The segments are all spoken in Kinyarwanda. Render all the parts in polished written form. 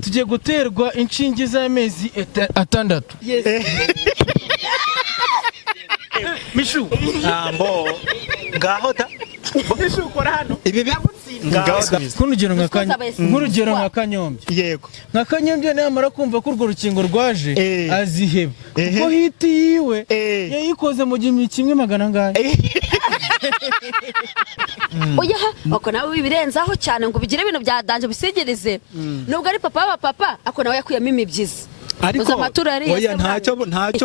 tugiye guterwa inshinge z'amezi atandatu. Mishu ambo ngaho ta Mishu ukora hano ibi nk'urugero nka Kanyombya. Yego nka Kanyombya namara kumva ko urwo rukingo rwaje aziheba kuko hiti yiwe yayikoze mu gihumbi kimwe magana ngahe. Oya ako nawe bibirenzaho cyane ngo bigire ibintu bya danje bisegereze nubwo ari papa wa papa ako nawe yakuyemo imibyizi ariko oya ntacyo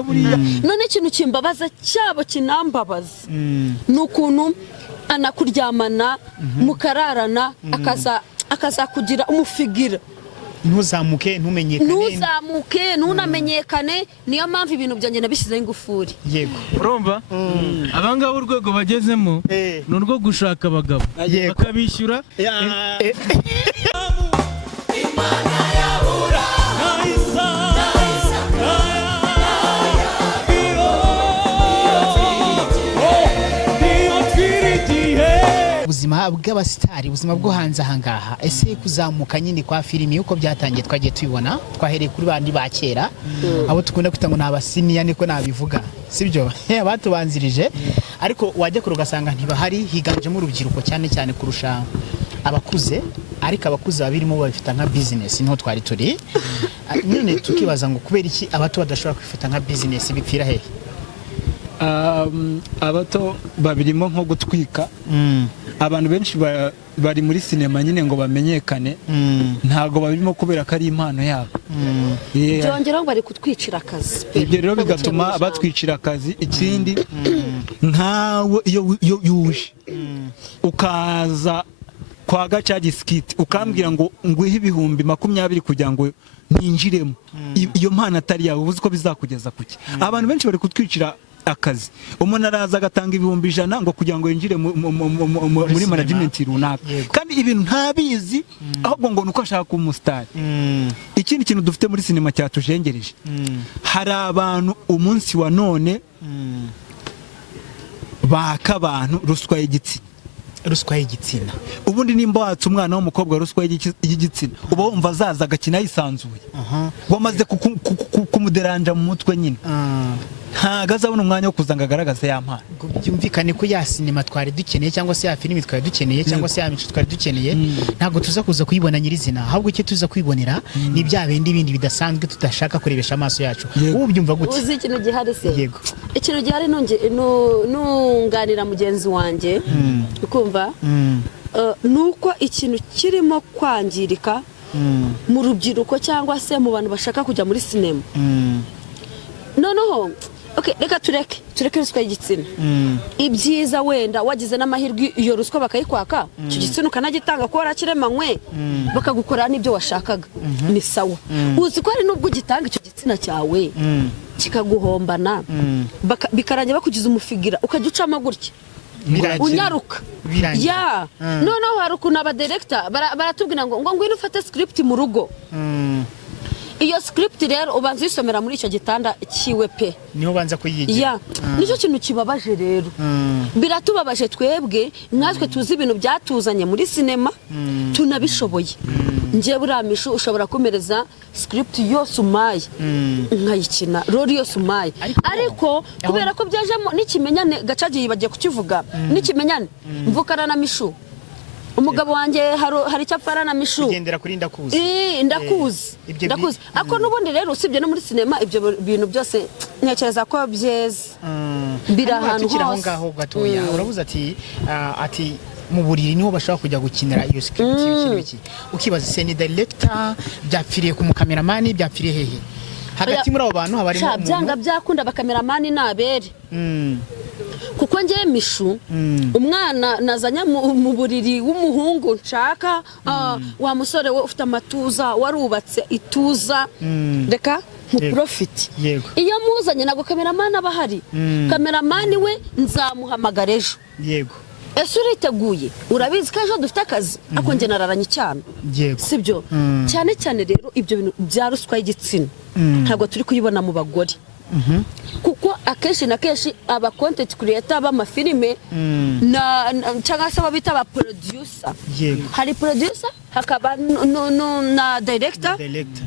buriya none ikintu kimbabaza cyabo kinambabaza nukuntu anakuryamana mukararana akaza kugira umufigira ntuzamuke ntunamenyekane niyo mpamvu ibintu byanjye nabishyizeho ingufuri. Yego urumva abangaba urwego bagezemo ni urwo gushaka abagabo bakabishyura ubuzima bw'abasitari ubuzima bwo hanze ahangaha ese kuzamuka nyine kwa filime uko byatangiye twagiye tubibona twahereye kuri bandi ba kera abo tukunda kwita ngo nabasiniya niko nabivuga sibyo batubanzirije ariko wajya kure ugasanga ntibahari higanjemo urubyiruko cyane cyane kurusha abakuze ariko abakuze babirimo babifita nka business niho twari turi nyine tukibaza ngo kubera iki abato badashobora kwifata nka business bipfira hehe. Abato babirimo nko gutwika abantu benshi bari muri sinema nyine ngo bamenyekane ntago babirimo kubera ko ari impano yabo byongera ngo bari kutwicira akazi ibyo rero bigatuma batwicira akazi ikindi nkawe iyo yuje ukaza kwa gaca giskit ukambwira ngo nguhe ibihumbi 20 kugira ngo ninjiremo iyo mpano atari yawe ubuzi ko bizakugeza kuki abantu benshi bari kutwicira akazi umuntu araza agatanga ibihumbi 100 ngo kugira ngo yinjire muri management runaka kandi ibintu ntabizi ahubwo ngo nuko ashaka umustar. Ikindi kintu dufite muri sinema cyatujengereje hari abantu umunsi wa none baka abantu ruswa y'igitsina ubundi nimba watse umwana w'umukobwa ruswa y'igitsina uba wumva azaza agakina yisanzuye wamaze kumuderanja mu mutwe nyine ntago azabona umwanya wo kuzanga agaragaza ya mpano byumvikane ko ya sinema twari dukeneye cyangwa se ya filime twari dukeneye cyangwa se ya mico twari dukeneye ntago tuza kuza kuyibona nyirizina ahubwo icyo tuza kwibonera ni bya bindi bidasanzwe tudashaka kurebesha amaso yacu ubu byumva gute uzi ikintu gihari se yego ikintu gihari nunganira mugenzi wanjye ukumva nuko ikintu kirimo kwangirika mu rubyiruko cyangwa se mu bantu bashaka kujya muri sinema noneho reka tureke ruswa y'igitsina ibyiza wenda wagize n'amahirwe iyo ruswa bakayikwaka icyo gitsina ukanagitanga ko warakiremanywe bakagukora n'ibyo washakaga ni sawa uzi ko hari n'ubwo ugitanga icyo gitsina cyawe kikaguhombana bikarangira bakugize umufigira ukajya ucamo gutya unyaruka ya noneho hari ukuntu abadirekita baratubwira ngo ngwino ufate script mu rugo iyo script rero ubanza uyisomera muri icyo gitanda kiwe pe niho banza kuyigira nicyo kintu kibabaje rero biratubabaje twebwe nkatwe tuzi ibintu byatuzanye muri sinema tunabishoboye ngiye buramisho ushobora kumereza script yose umaye nkayikina rori yose umaye ariko kubera ko byajemo n'ikimenyane gacagiye bagiye kukivuga n'ikimenyane mvukana na mishu umugabo wanjye hari icyapfara na mishu ugendera kuri ndakuzi ndakuzi ako nubundi rero usibye no muri sinema ibyo bintu byose ntekereza ko byeze biri ahantu hose ngaho gatoya urabuze ati mu buriri niho bashaka kujya gukinira iyo script y'iki ukibaza se ni director byapfiriye ku mukameramani byapfiriye hehe hagati muri abo bantu habarimo byanga byakunda bakameramani nabere kuko ngiye mishu umwana nazanya mu buriri w'umuhungu nshaka wa musore we ufite amatuza warubatse ituza reka mu profit iyo muzanye nago kameramani abahari kameramani we nzamuhamagara ejo yego ese uriteguye urabizi ko ejo dufite akazi ako nge nararanye cyane sibyo cyane cyane rero ibyo bintu bya ruswa y'igitsina ntabwo turi kuyibona mu bagore kuko akenshi na kenshi aba content creator b'amafilime cyangwa se ababita aba producer. Hari producer hakaba na director,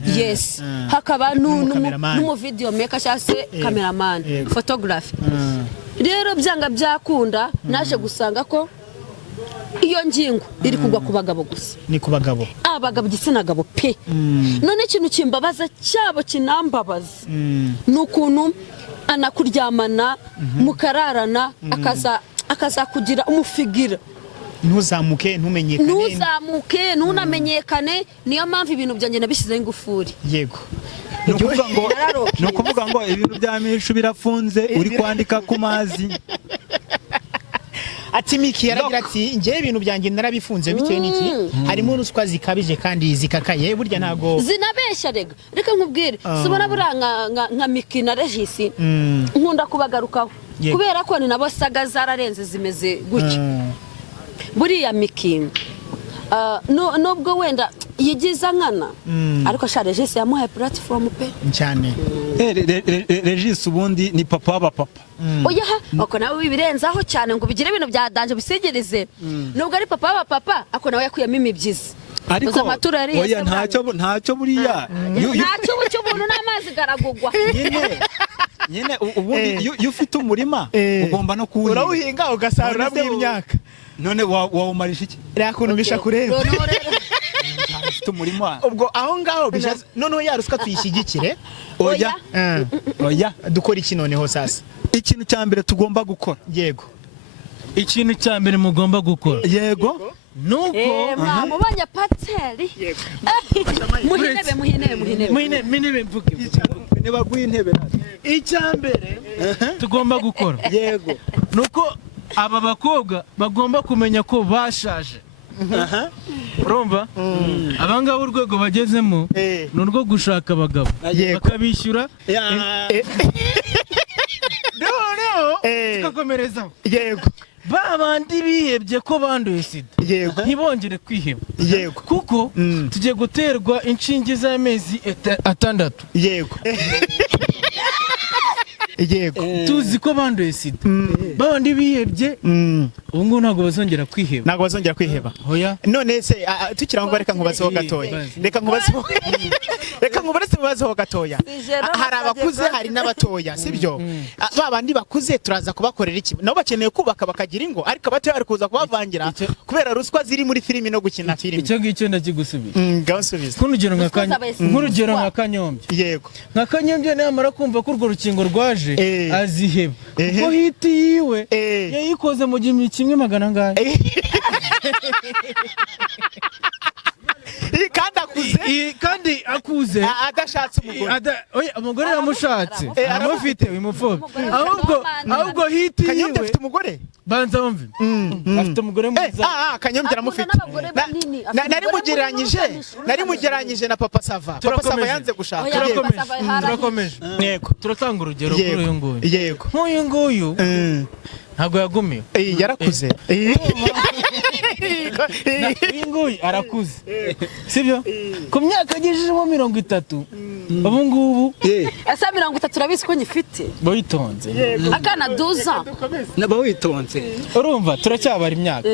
yes, hakaba n'umu video maker cyangwa se cameraman, photography. Rero byanga byakunda naje gusanga ko iyo ngingo iri kugwa ku bagabo gusa. Ni ku bagabo. Abagabo igitsina gabo pe. None ikintu kimbabaza cyabo kinambabaza nukuntu anakuryamana mukararana akaza kugira umufigira. Ntuzamuke ntunamenyekane, niyo mpamvu ibintu byanjye nabishyizeho ingufuri. Yego. Nukuvuga ngo ibintu bya mishu birafunze uri kwandika ku mazi. Ati Miki yaragira ati ngiye ibintu byanjye narabifunze bitewe n'iki harimo ruswa zikabije kandi zikakaye burya ntago zinabeshya reka nkubwire subona buranga nka Miki na Regisi nkunda kubagarukaho kubera ko ni nabo saga zararenze zimeze gutya. Buriya Miki nubwo wenda yigiza nkana ariko sha Regisi yamuhaye platform pe cyane. Regisi ubundi ni papa w'abapapa. Oya ako nawe bibirenzaho cyane ngo bigire ibintu bya danje bisegereze. Nubwo ari papa w'abapapa ako nawe yakuyemo imibyizi. Ariko oya ntacyo buriya ntacyo cy'ubuntu n'amazi garagugwa. Nyine ubundi iyo ufite umurima ugomba no kuwuhinga. Urawuhinga ugasarura bw'imyaka. None wawumarisha iki? Rakunumisha kureba. Ufite umurima. Ubwo aho ngaho bishaze noneho yaruswa tuyishyigikire. Oya dukora iki noneho sasa? Ikintu cya mbere tugomba gukora. Yego. Ikintu cya mbere mugomba gukora. Yego. Nuko mubanya pateri. Muhinebe mvuge. Niba guintebe. Icya mbere tugomba gukora. Yego. Nuko aba bakobwa bagomba kumenya ko bashaje. Urumva abangaba urwego bagezemo ni urwo gushaka abagabo bakabishyura tukakomerezaho. Yego. Babandi bihebye ko banduye sida ntibongere kwiheba kuko tugiye guterwa inshinge z'amezi 6. Yego. Tuzi ko banduye sida babandi bihebye ubu ngubu ntabwo bazongera kwiheba. Hoya none se tukirangwa reka nkubazeho gatoya. Reka nkubazeho gatoya. Hari abakuze hari n'abatoya sibyo? Babandi bakuze turaza kubakorera iki? Nabo bakeneye kubaka bakagira ingo ariko abatoya ari kuza kubavangira kubera ruswa ziri muri filime no gukina filime. Icyo ngicyo ndakigusubiza. Gasubiza. Nk'urugero nka Kanyombya. Yego. Nka Kanyombya namara kumva ko urwo rukingo rwaje aziheba kuko hiti yiwe yayikoze mu 1,200 kandi akuze adashatse umugore. Oya umugore yamushatse aramufite imufobye ahubwo hiti yiwe. Kanyombya afite umugore banza wumve afite umugore mwiza. Kanyombya aramufite. Nari mugeranyije na Papa Sava. Papa Sava yanze gushaka. Turakomeje. Yego. Turatanga urugero kuri uyu nguyu. Yego. Nk'uyu nguyu ntabwo yagumiye. Yarakuze. Uyu nguyu arakuze sibyo? Ku myaka agejejemo 30 ubu ngubu asa 30 urabizi ko nyifite boyitonze akana 12 ans n'abawitonze. Urumva turacyabara imyaka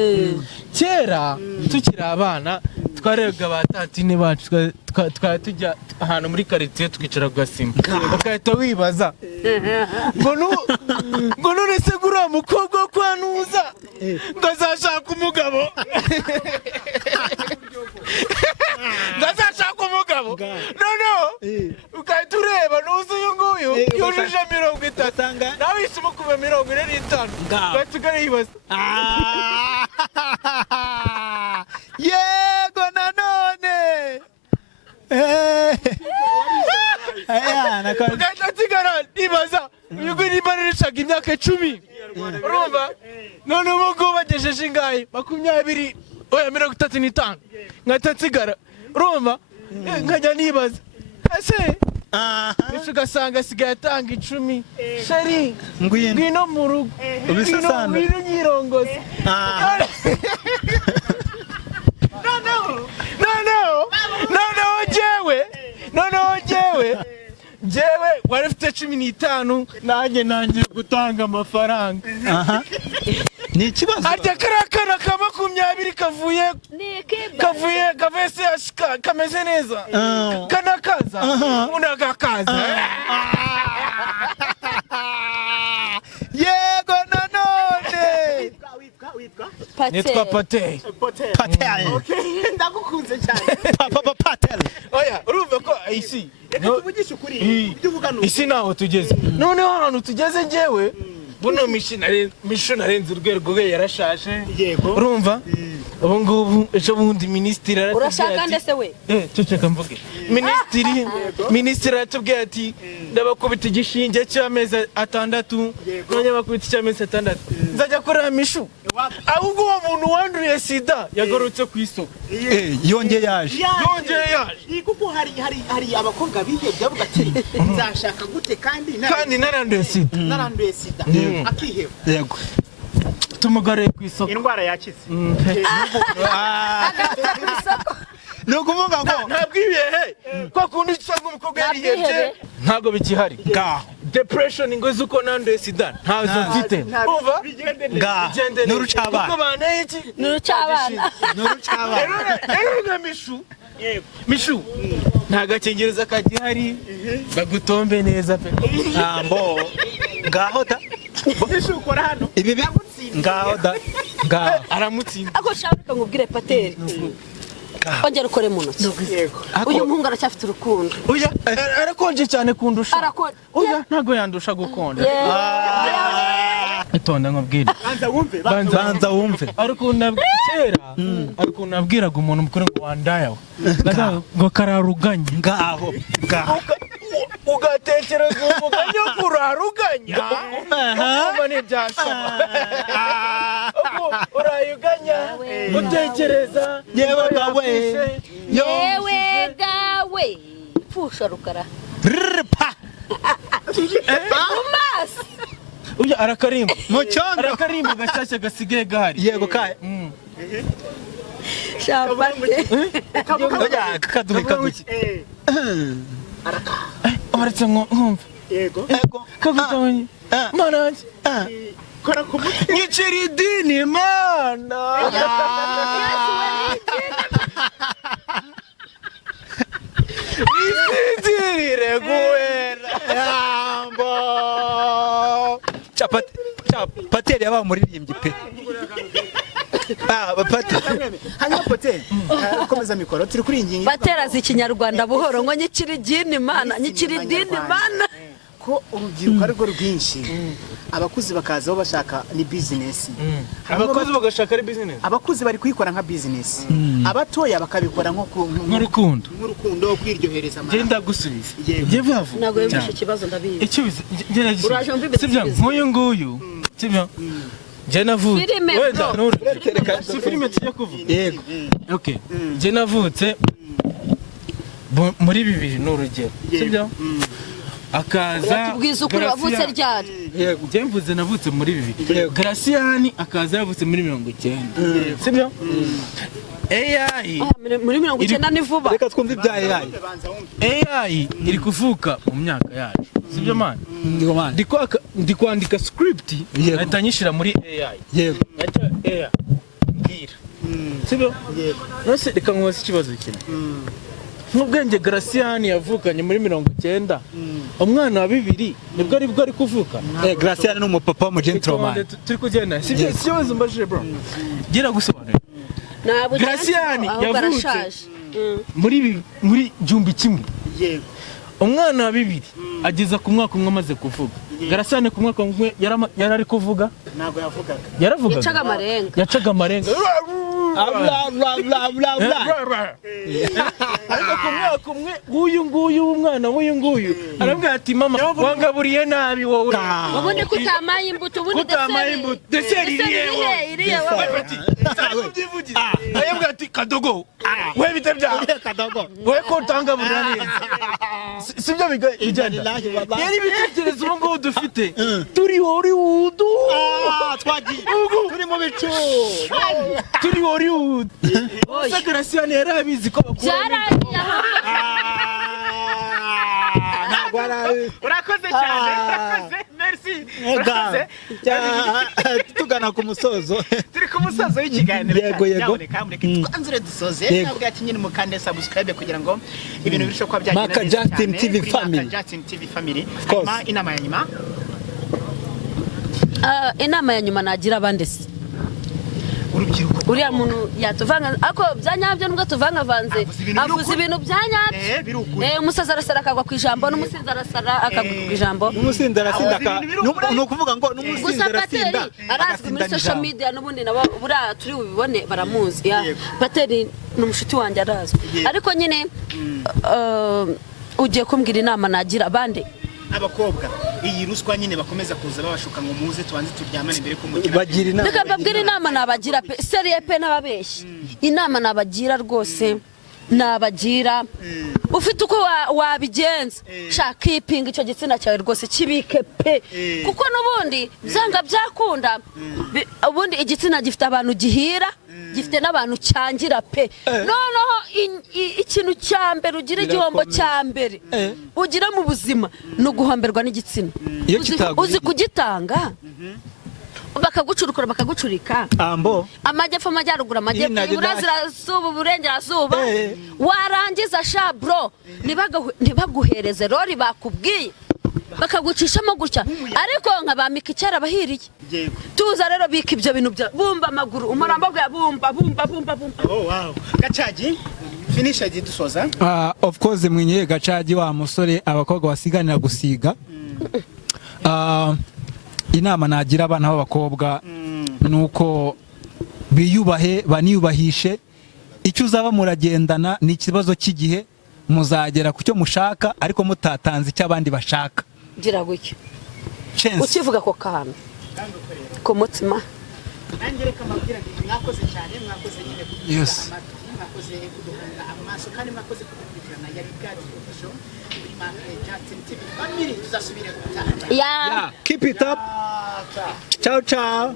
kera tukiri abana twarebwa abatantine bacu tujya ahantu muri quartier tukicara ku gasima ukahita wibaza ngo none se gura mukobwa kwanuza ngo azashaka umugabo ngazashaka umugabo noneho ukahita ureba nuzi uyu nguyu yujuje 30 nawe isimo kuba 45 ugahita yibaza yego nanone ugahita nsigara nibaza uyu nguyu niba nirishaga imyaka 10 urumva none ubu ngubu bagejeje ingahe 20 oya 35 ngahita nsigara urumva nkajya nibaza ese ugasanga asigaye atanga 10 sheri ngwino mu rugo ngwino nyirongoza noneho jewe jewe wari ufite 15 nanjye gutanga amafaranga. aha ni ikibazo Arya karakana ka 20 kavuye se ashika kameze neza. Kanakaza unagakaza. yego nanone Nitwa Patel. Patel ndagukunze cyane papa Patel Oya urumva ko isi tuvugisha ukuri ibyo uvuga no isi naho tugeze. Noneho ahantu tugeze jewe buno mission arenze urwego rwe yarashashe. Yego. Urumva? Ubu ngubu ejo bundi ministiri aratubwiye urashaka ndetse we ceceka mvuge. Ministiri aratubwiye ati ndabakubita igishinge cy'amezi 6 none bakubita icy'amezi 6 nzajya kurera mishu. Ahubwo uwo muntu wanduye sida yagarutse ku isoko. yongeye yaje kuko hari abakobwa bihebye avuga ati nzashaka gute kandi naranduye sida akiheba yego tumugareye ku isoko. indwara yakize ni ukuvuga ngo ntabwo ibihe kwa kundi usanga umukobwa yarihebye ntabwo bikihari. Depression ingozi uko nanduye sida ntazo mfite. Umva bigende n'urucabana uko bana iki n'urucabana eruga mishu nta gakingirizo kagihari bagutombe neza pe. ambo ngaho da mishu ukora hano ibi ngaho da aramutsinda. ako shaka ngubwire Patel ongera ukore mu ntoki. Uyu muhungu aracyafite urukundo. Oya arakonje cyane kundusha. Oya ntago yandusha gukonda. Itonda nkubwire. banza wumve Ariko nabwiraga umuntu mukuru ngo wandayawe. Ngo kararuganye. ngaho Ugatekereza umuganya kuraruganya. Ukumva ntibyashaba. Urayuganya utekereza yewe gawe pfusha rukara pa umasi uya arakarimba mu cyondo arakarimba gashyashya gasigaye gahari. yego kaye shapate oya kaduki Abaretse nkumva. yego Kagutabanye. Mananje. kora ku muti Nyicira idini mana. Nisinzirire guhera. yambo Patel yaba umuririmbyi pe Patel hanyuma Patel ukomeza mikoro turi kuri ingingo bateraza ikinyarwanda buhoro ngo nyicira idini mana ko urubyiruko ari rwo rwinshi abakuzi bakazaho bashaka ni business Abakozi bagashaka ari business. abakuzi bari kuyikora nka business abatoya bakabikora Nk'urukundo. nk'urukundo kwiryohereza amara Genda gusubiza. Yego. Je vavu. ntabwo yumvishe ikibazo ndabizi Ikibiza Uraje wumva ibyo sibyo bisubizo. nk'uyu nguyu sibyo je navutse Filime, wenda bro. si filime tujya kuvuga. yego Okay je navutse muri 2000 n'urugero sibyo akaza tubwiza ukuri wavutse ryari yego je mvuze navutse muri 2000 Graciani akaza yavutse muri 90 sibyo AI muri 90 ni vuba reka twumve ibya AI iri kuvuka mu myaka yacu sibyo man ndi kwandika script Yego. ahita nyishira muri AI yego acha AI mbwira sibyo nose reka nkubaze ikibazo kimwe nk'ubwenge Graciani yavukanye muri 90 umwana wa 2 nibwo ari kuvuka. Graciani ni umupapa mu gentleman turi kugenda sibyo ikibazo mbajije bro gira gusobanura. Graciani yavutse muri jumbi kimwe yego umwana wa 2 ageza ku mwaka umwe amaze kuvuga. Graciani ku mwaka umwe yarari kuvuga ntabwo yavugaga yaravugaga yacaga amarenga ariko ku mwaka umwe nguyu umwana w'uyu nguyu arambwira ati mama wangaburiye nabi wowe ubundi kutamaye imbuto ubundi deseri iriye ayambwira ati kadogo we bite byawe we ko utangaburira neza sibyo bijyanye yari ibitekerezo ubu ngubu dufite turi Hollywood turi mu bicu turi Hollywood Usa Graciani yari abizi ko bakora byaragiye urakoze cyane urakoze merci urakoze tugana ku musozo turi ku musozo w'ikiganiro yego twanzure dusoze ntabwo nyine mukande subscribe kugira ngo ibintu birusheho kuba byagenda Maka Justin TV family inama ya nyuma inama ya nyuma nagira abandi se urubyiruko uriya muntu yatuvanga ako byanyabyo nubwo tuvangavanze avuze ibintu byanyabyo umusaza arasara akagwa ku ijambo n'umusinzi arasara akagwa ku ijambo n'umusinzi arasinda ni ukuvuga ngo n'umusinzi arasinda arazwi muri social media n'ubundi nabo buriya turi bubibone baramuzi Pateri ni umushuti wanjye arazwi ariko nyine ugiye kumbwira inama nagira abandi abakobwa iyi ruswa nyine bakomeza kuza babashuka ngo muze tubanze turyamane mbere ko mukina bagira inama reka babwire inama nabagira pe seriye pe n'ababeshyi inama nabagira rwose nabagira ufite uko wabigenza shaka ipinga icyo gitsina cyawe rwose kibike pe kuko n'ubundi byanga byakunda ubundi igitsina gifite abantu gihira gifite n'abantu cyangira pe noneho ikintu cya mbere ugira igihombo cya mbere ugira mu buzima no guhomberwa n'igitsina uzi kugitanga bakagucurukura bakagucurika amajyepfo amajyaruguru amajyepfo iburasirazuba uburengerazuba warangiza sha bro ntibaguhereze rori bakubwiye bakagucishamo gutya ariko nkabamika icyara bahiriye tuza rero bika ibyo bintu bya bumba amaguru umurambo bwa bumba Gacagi finish dusoza of course mwenye Gacagi wa musore abakobwa basiganira gusiga inama nagira abana b'abakobwa nuko biyubahe baniyubahishe icyo uzaba muragendana ni ikibazo cy'igihe muzagera ku cyo mushaka ariko mutatanze icyo abandi bashaka gira gutyo ukivuga ko kana ko mutima nangereka mabwira mwakoze cyane mwakoze nyine mwakoze kuduhanga amaso kandi mwakoze kudukurikirana yari gadi show Justin TV family tuzasubire gutaha keep it up ciao ciao